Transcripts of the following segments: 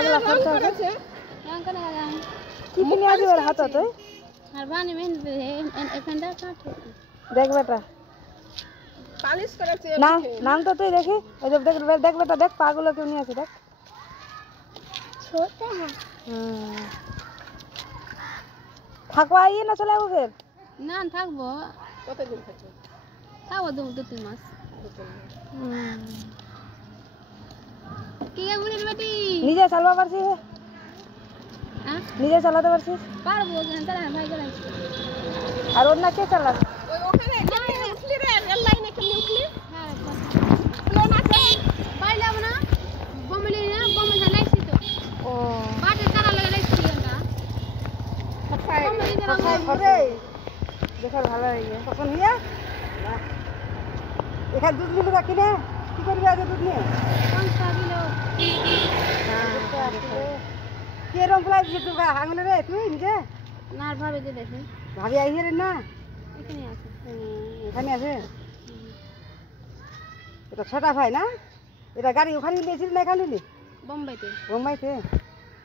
পাগলা খরচা আছে কি কিনে আছি ওর হাতত আর বানি মেহেন্দি এখানটা কাটো দেখ বেটা পালিশ করেছে না নাম তো তুই দেখি ওই যে দেখ বেটা দেখ পাগুলো কেউ নিয়ে আছে দেখ ছোট থাকবো আইয়ে না চলে যাবো ফের না থাকবো কতদিন থাকবে থাকবো 2-3 মাস কি বুড়ির বেটি নিজে চালবা পারছিস হ্যাঁ নিজে চালাতে পারছিস পারবো কেন তারা ভাই চালাই আর ওর না কে চালাস ওই ওখানে উঠলি রে রেল লাইনে কেমনি উঠলি হ্যাঁ প্লেন আছে পাইলাম না বমলি না বমলি লাইছি তো ও বাটে তারা লাগা লাইছি আমরা কোথায় বমলি তারা ঘরে দেখার ভালো হয়ে গিয়ে তখন নিয়ে এখানে দুধ নিবি না কিনে কি করবি আগে দুধ নিয়ে 5 কিলো কে রং ফেলাই দিয়েছিস তুই আঙুলে রে তুই নিজে না ভাবে যে দেখেন ভাবি আইয়ে রে না এখানে আছে এখানে আছে এটা ছোটা ভাই না এটা গাড়ি ওখানে নিয়েছিলি না এখানে নিলি বোম্বাইতে বোম্বাইতে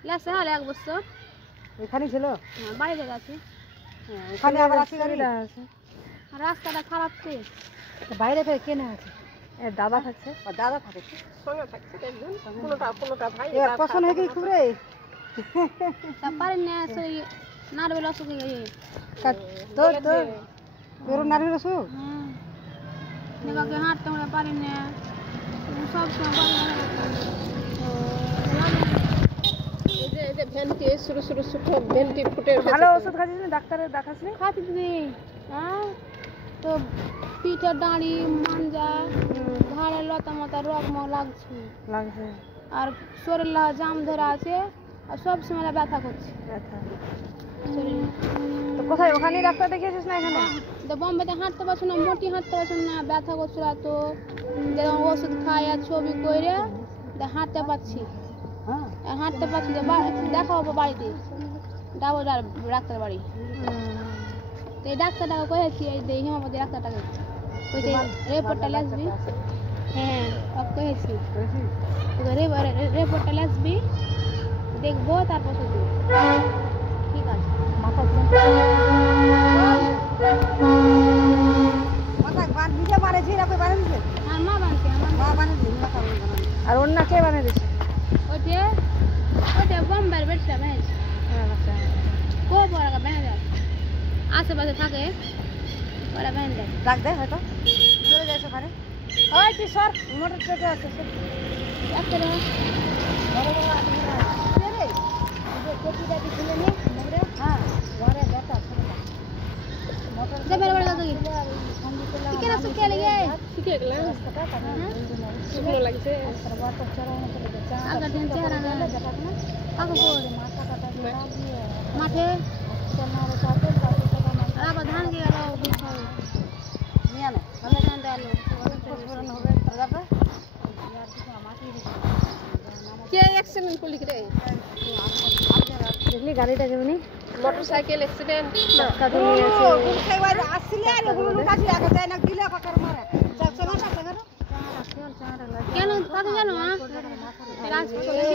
লেসে হলে 1 বছর এখানে ছিল হ্যাঁ বাইরে আছে ওখানে আবার আছে গাড়ি রাস্তাটা খারাপ তো বাইরে ফের কে না আছে এর দাদা থাকছে দাদা থাকে সঙ্গে থাকছে একজন কোনোটা ভাই এবার পছন্দ হয়ে গেই খুব রে তা পারেন না সেই নারবেল অসুখ তোর তোর তোর নারী রসু হ্যাঁ নেবাকে হাঁটতে আমরা পারি না সব সময় এই যে ভেন্টি শুরু ভেন্টি ফুটে ভালো ওষুধ খাচ্ছিস না ডাক্তারের দেখাস নি খাচ্ছি দিদি হ্যাঁ তো পিঠের দাঁড়ি মাঞ্জা ঘাড়ে লতা মতা রকম লাগছে লাগছে আর শরীর জাম ধরা আছে আর সব সময় ব্যথা করছে ব্যথা শরীরে তো কোথায় ওখানে ডাক্তার দেখিয়েছিস না এখানে তো বোম্বেতে হাঁটতে পারছো না মোটি হাঁটতে পারছো না ব্যথা করছিল তো ওষুধ খাই আর ছবি করে হাঁটতে পারছি হ্যাঁ হাঁটতে পারছি দেখাবো বাড়িতে যাবো ডাক্তার বাড়ি তো এই ডাক্তারটাকে কয়েছি এই যে হিমাপতি ডাক্তারটাকে কইছে রিপোর্টটা আসবি হ্যাঁ সব কয়েছি রিপোর্টটা আসবি দেখবো তারপর শুধু ঠিক আছে মাথা নিজে বানিয়েছি না কই বানিয়ে দিছে আর মা বানছে আমার মা বানিয়ে দিছে আর অন্য কে বানিয়ে দিছে ওটা বোম্বের বেটটা বানিয়েছে কো বড় বানিয়ে দেয় আশেপাশে থাকে ওরা বানিয়ে দেয় ডাক দে হয়তো চলে যাইছে ওখানে ওই তুই সর মোটর ট্রেকে আছে একটা রে বড় বড় আছে রে যে কেটিটা কি খুলে নি মোরে হ্যাঁ ঘরে বেটা ছোটটা মোটর দে বড় বড় দাদু কি কেন শুকিয়ে লাগে শিখে গেলে শুকনো লাগছে আগা দিন চেহারা না আগা বড় মাঠে আর আবার ধান দিয়ে গেল নিয়ে নে ভালো ধান দেলো হবে দাদা কে অ্যাক্সিডেন্ট করলি রে দেখলি গাড়িটা কেমনি মোটরসাইকেল অ্যাক্সিডেন্ট টাকা তো নিয়ে আছে আসলে আর এগুলো লোক আছে আগে যায় না দিলে কাকার মারে কেন কত জানো